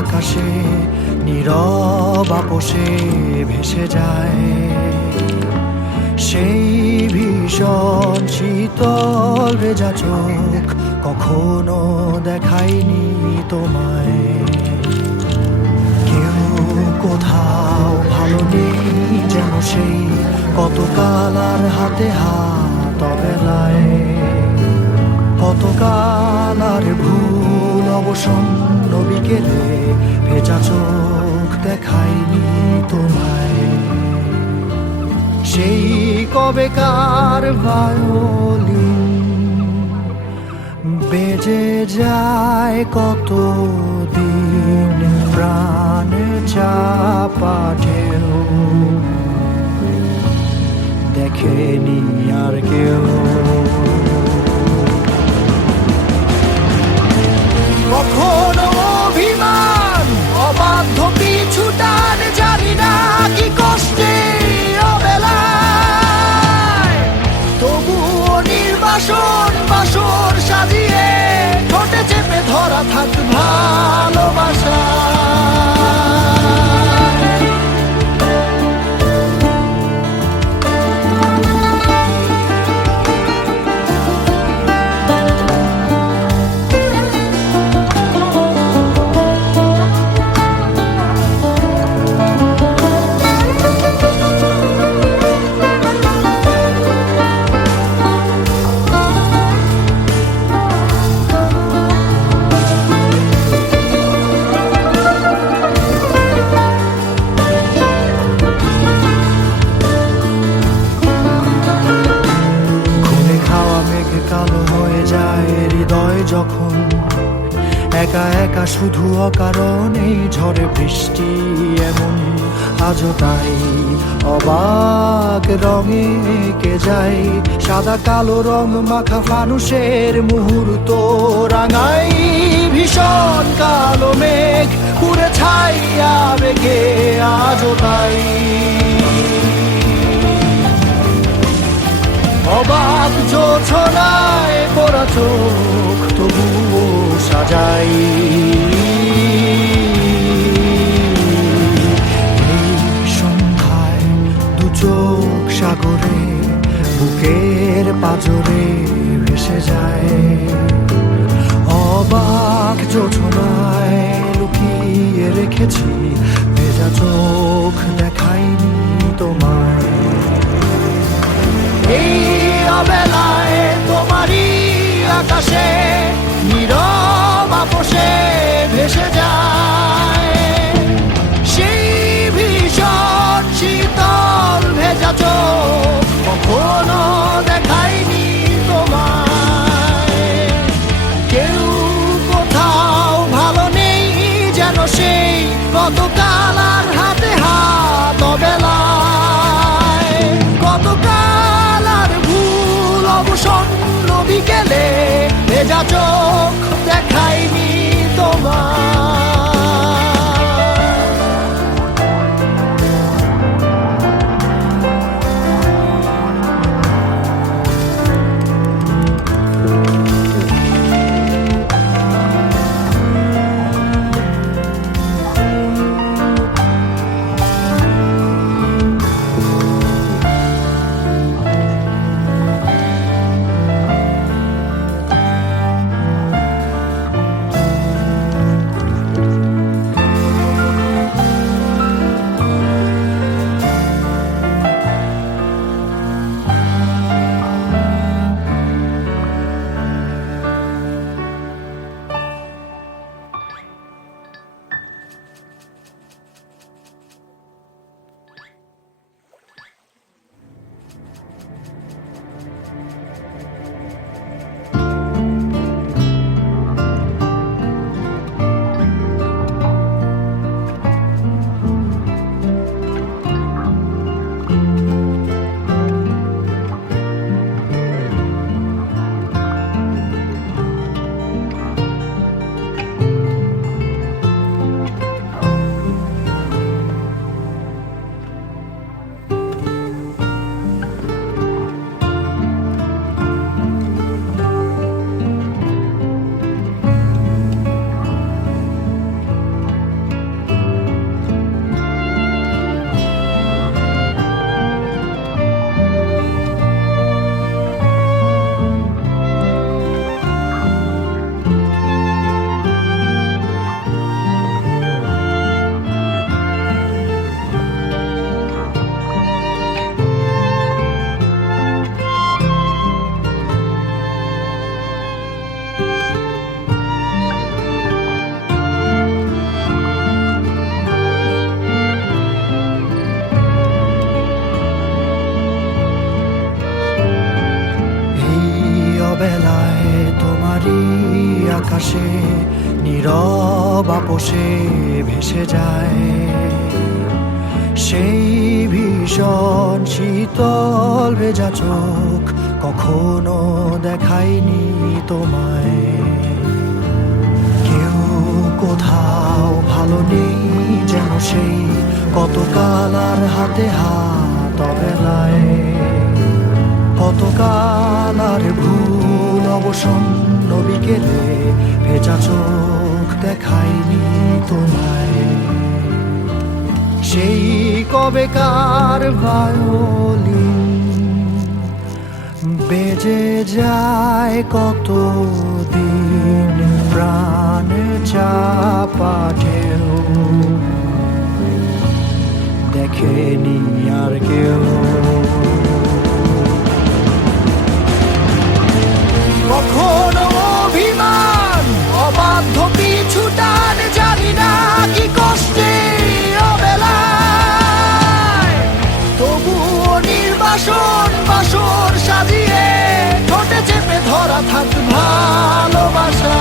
আকাশে নীরব আপোষে ভেসে যায় সেই ভীষণ শীতল ভেজা চোখ, কখনো দেখায়নি তোমায়। কেউ কোথাও ভালো নেই যেন সেই কতকাল আর হাতে হাত অবেলায়, কতকাল আর ভুল অবসন্ন বিকেলে ভেজা চোখ দেখায়নি তোমায়। সেই কবেকার ভায়োলিন বেজে যায় কত দিন প্রাণে চাপা ঢেউ, দেখেনি আর কেউ। কখনো অভিমান অবাধ্য পিছু টান, জানি না কি কষ্টে অবেলায়, তবুও নির্বাসন বাসর সাজিয়ে ঠোঁটে চেপে ধরা থাক ভালোবাসা। কালো হয়ে যায় হৃদয় যখন একা একা শুধু অকারণেই ঝড়ে বৃষ্টি এমন, আজও তাই অবাক রঙে এঁকে যায় সাদা কালো রং মাখা ফানুষের মুহূর্ত রাঙাই। ভীষণ কালো মেঘ পুরে ছাইয়া বেগে আজও তাই অবাক জোছনায় পড়া চোখ তবুও সাজাই। এই সন্ধ্যায় দু চোখ সাগরে বুকের পাজরে ভেসে যায়, অবাক জোছনায় লুকিয়ে রেখেছি ভেজা চোখ দেখাইনি তোমায়। এই অবেলায় তোমারই আকাশে নীরব আপোষে ভেসে যায় সেই ভীষণ শীতল ভেজা চোখ, কখনো দেখায়নি তোমায়। কেউ কোথাও ভালো নেই যেন সেই কতকাল আর হাতে হাত অবেলায়, কতকাল আর ভুল অবসন্ন বিকেলে ভেজা চোখ দেখায়নি তোমায়। তোমারই আকাশে নীরব আপোষে ভেসে যায় সেই ভীষণ শীতল ভেজা চোখ কখনো দেখায়নি তোমায় কেউ কোথাও ভালো নেই যেন সেই কতকাল আর হাতে হাত অবেলায় কতকাল আর ভুল অবসন্ন বিকেলে ভেজা চোখ দেখায়নি তোমায় সেই কবেকার ভায়োলিন বেজে যায় কত দিন প্রাণ চাপা ঢেউ দেখেনি আর কেউ কখনো অভিমান অবাধ্য পিছু টান জানি না কি কষ্টে অবেলায় তবুও নির্বাসন বাসর সাজিয়ে ঠোঁটে চেপে ধরা থাক ভালোবাসা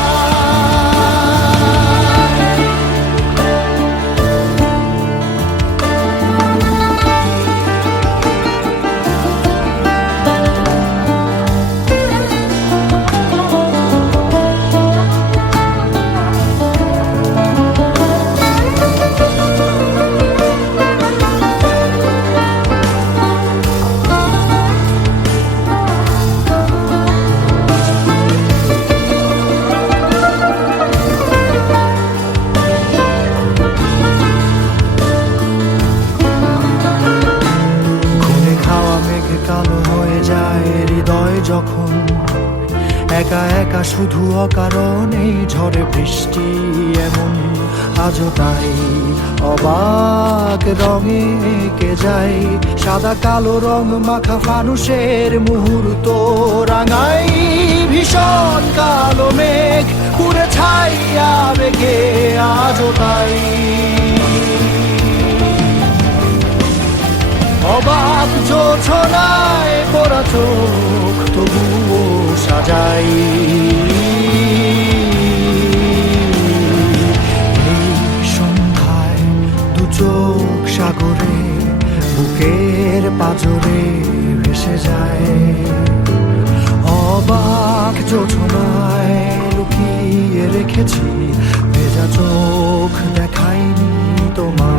কালো হয়ে যায় হৃদয় যখন একা একা শুধু অকারণে ঝড়ে বৃষ্টি এমন আজও তাই অবাক রঙে কে যায় সাদা কালো রং মাখা ফানুষের মুহূর্ত রাঙাই ভীষণ কালো মেঘ পুরে ছাইয়া বেগে আজও তাই অবাক জোছনায় পড়া চোখ তবুও সাজাই এই সন্ধ্যায় দু চোখ সাগরে বুকের পাজরে ভেসে যায় অবাক জোছনায় লুকিয়ে রেখেছি ভেজা চোখ দেখায়নি তোমার